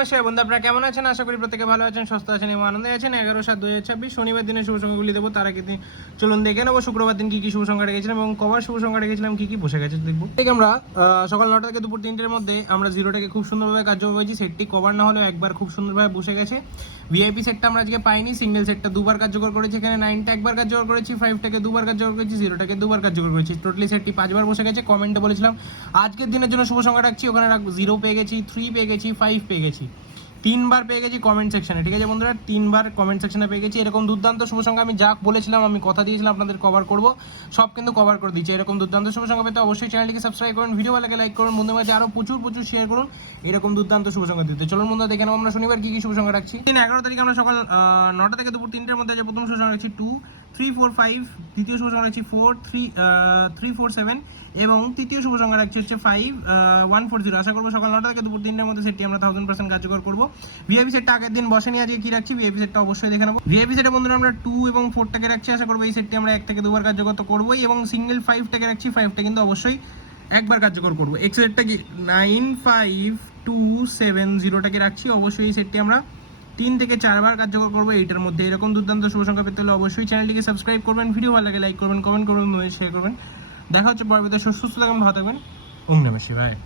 নমস্কার বন্ধু, আপনারা কেমন আছেন? আশা করি প্রত্যেকে ভালো আছেন, সুস্থ আছেন এবং আনন্দে আছেন। 11/7/2026 শনিবার দিনে শুভ সংখ্যাগুলি দেবো, তার আগে চলুন দেখে নেবো শুক্রবার দিন কি কি শুভ সংখ্যা রেখেছিলাম এবং কবার শুভ সংখ্যা রেখেছিলাম, কি কি বসে গেছে দেখবো। ঠিক আমরা সকাল 9টা থেকে দুপুর 3টের মধ্যে আমরা জিরোটাকে খুব সুন্দরভাবে কার্যকর করেছি। সেটটি কভার না হলেও একবার খুব সুন্দরভাবে বসে গেছে। ভিআইপি সেটটা আমরা আজকে পাইনি, সিঙ্গেল সেটটা দুবার কার্যকর করেছি। এখানে 9টা একবার কার্যকর করেছি, 5টাকে দুবার কার্যকর করেছি, 0টাকে দুবার কার্যকর করেছি। টোটালি সেটটি 5বার বসে গেছে। কমেন্টে বলেছিলাম আজকের দিনের জন্য শুভ সংখ্যা রাখছি, ওখানে রাখবো 0 পেয়ে গেছি, 3 পেয়ে গেছি, 5 পেয়ে গেছি, 3বার পেয়ে গেছি কমেন্ট সেকশনে। ঠিক আছে বন্ধুরা, 3বার কমেন্ট সেকশনে পেয়ে গেছি। এরকম দুর্দান্ত শুভ সংখ্যা আমি যা বলেছিলাম, আমি কথা দিয়েছিলাম আপনাদের কভার করব, সব কিন্তু কভার করে দিচ্ছি। এরকম দুর্দান্ত শুভ সংখ্যা পেতে অবশ্যই চ্যানেলটিকে সাবস্ক্রাইব করুন, ভিডিও ভালো লাগে লাইক করুন, বন্ধুদের মাঝে আরও প্রচুর শেয়ার করুন এরকম দুর্দান্ত শুভ সংখ্যা দিতে। চলুন বন্ধুরা দেখে নেবো আমরা শনিবার কি কি শুভ সংখ্যা রাখছি। 11 তারিখে আমরা সকাল 9টা থেকে দুপুর 3টের মধ্যে যে প্রথম শুভ সংখ্যা রাখছি 2, 3, 4, 5, দ্বিতীয় শুভ সংখ্যা রাখছি 4, 3, 4, 7 এবং তৃতীয় শুভ সংখ্যা রাখছি হচ্ছে 5, 1, 4, 0। আশা করবো সকাল 9টা থেকে দুপুর 3টের মধ্যে সেটটি আমরা 1000% কার্যকর করবো। ভিআইপি সেটটা আগের দিন বসেনি, আজকে কি রাখছি ভিআইপি সেটটা অবশ্যই দেখে নেবো। ভিআইপি সেটে বন্ধুরা আমরা 2 এবং 4টাকে রাখছি। আশা করবো এই সেটটি আমরা 1 থেকে 2বার কার্যকর তো করবোই এবং সিঙ্গেল 5টাকে রাখছি, 5টা কিন্তু অবশ্যই একবার কার্যকর করবো। এক্স সেটটা কি 9, 5, 2, 7, 0টাকে রাখছি। অবশ্যই এই সেটটি আমরা 3 থেকে 4বার কার্যকর করবো এইটার মধ্যে। এরকম দুর্দান্ত শুভ সংখ্যা পেতে হলে অবশ্যই চ্যানেলটিকে সাবস্ক্রাইব করবেন, ভিডিও ভালো লাগে লাইক করবেন, কমেন্ট করবেন, শেয়ার করবেন। দেখা হচ্ছে পরবর্তীতে। সুস্থ থাকবেন, ভালো থাকবেন। ওম নমঃ শিবায়।